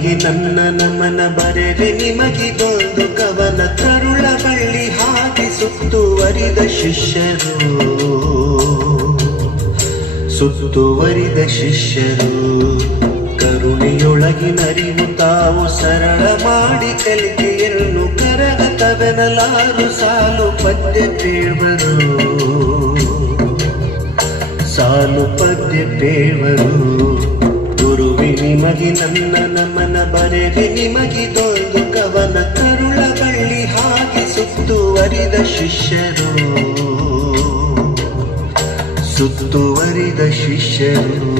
ನಿಮಗೆ ನನ್ನ ನಮನ ಬರೆವೆ ನಿಮಗಿದೊಂದು ಕವನ ಕರುಳ ಬಳ್ಳಿ ಹಾಕಿ ಸುತ್ತುವರಿದ ಶಿಷ್ಯರು ಸುತ್ತುವರಿದ ಶಿಷ್ಯರು ಕರುಣೆಯೊಳಗಿನರಿವು ತಾವು ಸರಳ ಮಾಡಿ ಕಲಿಕೆಯನ್ನು ಕರಗತವೆನಲಾರು ಸಾಲು ಪದ್ಯ ಪೇಳ್ವರು ಸಾಲು ಪದ್ಯ ಪೇಳ್ವರು ಗುರುವೆ ನಿಮಗೆ ನನ್ನ ನಮನ ಬರೆವೆ ನಿಮಗಿದೊಂದು ಕವನ ಕರುಳ ಬಳ್ಳಿ ಹಾಗೆ ಸುತ್ತುವರಿದ ಶಿಷ್ಯರು ಸುತ್ತುವರಿದ ಶಿಷ್ಯರು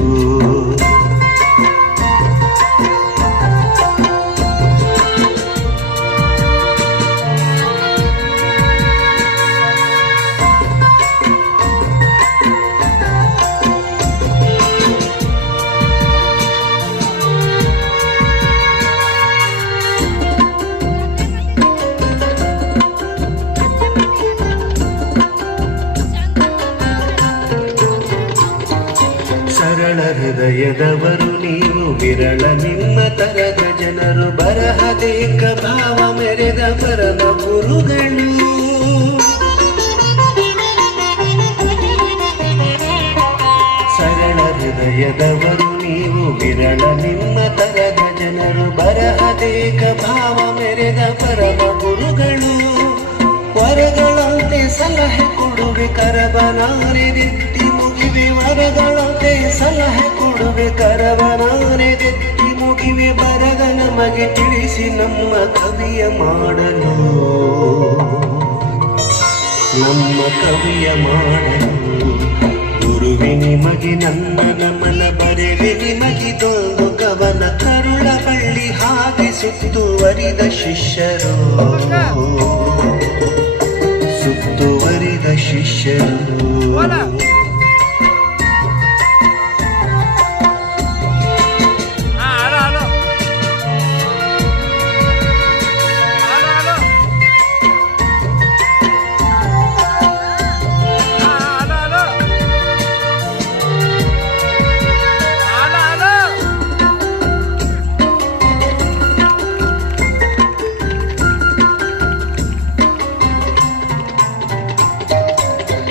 ಸರಳ ಹೃದಯದವರು ನೀವು ವಿರಳ ನಿಮ್ಮ ತರದ ಜನರು ಬರಹದೇಕ ಭಾವ ಮೆರೆದ ಪರಮ ಗುರುಗಳು ಸರಳ ಹೃದಯದವರು ನೀವು ವಿರಳ ನಿಮ್ಮ ತರದ ಜನರು ಬರಹದೇಕ ಭಾವ ಮೆರೆದ ಪರಮ ಗುರುಗಳು ವರಗಳಂತೆ ಸಲಹೆ ಕೊಡುವೆ ಕರಬನಾರೆದೆತ್ತಿ ಮುಗಿವೆ ವರಗಳಂತೆ ಸಲಹೆ ಕೊಡುವೆ ಕರಬನಾರೆದೆತ್ತಿ ಮುಗಿವೆ ಬರದ ನಮಗೆ ತಿಳಿಸಿ ನಮ್ಮ ಕವಿಯ ಮಾಡಲು ನಮ್ಮ ಕವಿಯ ಮಾಡಲು ಗುರುವೆ ನಿಮಗೆ ನನ್ನ ನಮನ ಬರೆವೆ ನಿಮಗಿದೊಂದು ಕವನ ಕರುಳ ಬಳ್ಳಿ ಹಾಗೆ ಸುತ್ತುವರಿದ ಶಿಷ್ಯರು ಸುತ್ತುವರಿದ ಶಿಷ್ಯರು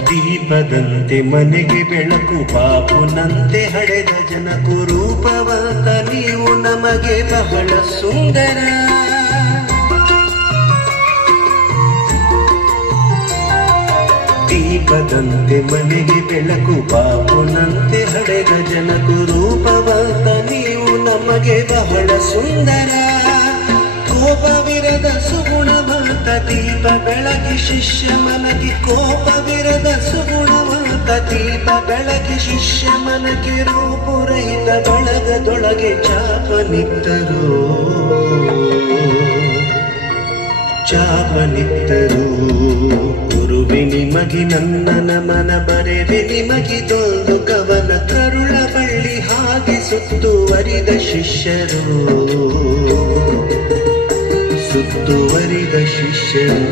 ದೀಪದಂತೆ ಮನೆಗೆ ಬೆಳಕು ಬಾಪುನಂತೆ ಹಡೆದ ಜನಕು ರೂಪವಂತ ನೀವು ನಮಗೆ ಬಹಳ ಸುಂದರ ದೀಪದಂತೆ ಮನೆಗೆ ಬೆಳಕು ಬಾಪುನಂತೆ ಹಡೆದ ಜನಕು ರೂಪವಂತ ನೀವು ನಮಗೆ ಬಹಳ ಸುಂದರ ಕೋಪವಿರದ ಸುಗುಣವಂತ ದೀಪ ಬೆಳಗಿ ಶಿಷ್ಯ ಮನಗಿ ಕೋಪವಿರದ ಸುಗುಣವಂತ ದೀಪ ಬೆಳಗಿ ಶಿಷ್ಯ ಮನಗಿ ರೂಪುರಹಿತ ಬಳಗದೊಳಗೆ ಚಾಪನಿತ್ತರು ಚಾಪನಿತ್ತರು ಗುರುವೆ ನಿಮಗೆ ನನ್ನ ನಮನ ಬರೆವೆ ನಿಮಗಿದೊಂದು ಕವನ ಕರುಳ ಬಳ್ಳಿ ಹಾಗೆ ಸುತ್ತುವರಿದ ಶಿಷ್ಯರು ಸುತ್ತುವರಿದ ಶಿಷ್ಯರು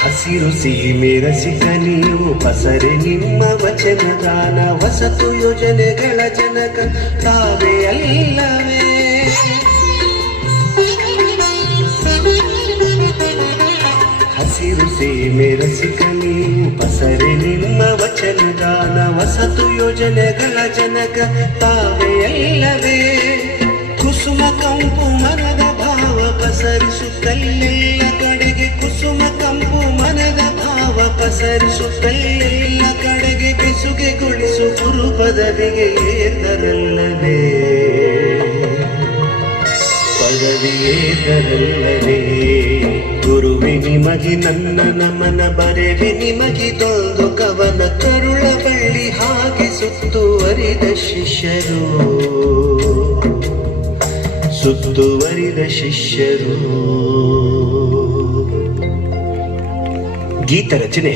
ಹಸಿರು ಸೀಮೆ ರಸಿಕ ನೀವು ಪಸರೆ ನಿಮ್ಮ ವಚನದಾನ ವಸತು ಯೋಜನೆಗಳ ಜನಕ ತಾವೇ ಅಲ್ಲವೇ ಹಸಿರು ಸೀಮೆ ರಸಿಕ ನೀವು ಪಸರೆ ನಿಮ್ಮ ವಚನದಾನ ವಸತು ಯೋಜನೆಗಳ ಜನಕ ತಾವೇ ಅಲ್ಲವೇ ಕುಸುಮ ಕಂಪು ಮನದ ಭಾವ ಪಸರಿಸುತ್ತಲ್ಲೆಲ್ಲ ಕಡೆಗೆ ಕುಸುಮ ಕಂಪು ಮನದ ಭಾವ ಪಸರಿಸುತ್ತಲ್ಲೆಲ್ಲ ಕಡೆಗೆ ಬೆಸುಗೆಗೊಳಿಸು ಗುರು ಪದವಿಗೆ ಏತರಲ್ಲವೇ ಪದವಿ ಏತರಲ್ಲವೇ ಗುರುವೆ ನಿಮಗೆ ನನ್ನ ನಮನ ಬರೆವೆ ನಿಮಗಿದೊಂದು ಕವನ ಕರುಳ ಬಳ್ಳಿ ಹಾಗೆ ಸುತ್ತುವರಿ ಸುತ್ತುವರಿದ ಶಿಷ್ಯರು ಸುತ್ತುವರಿದ ಶಿಷ್ಯರು. ಗೀತ ರಚನೆ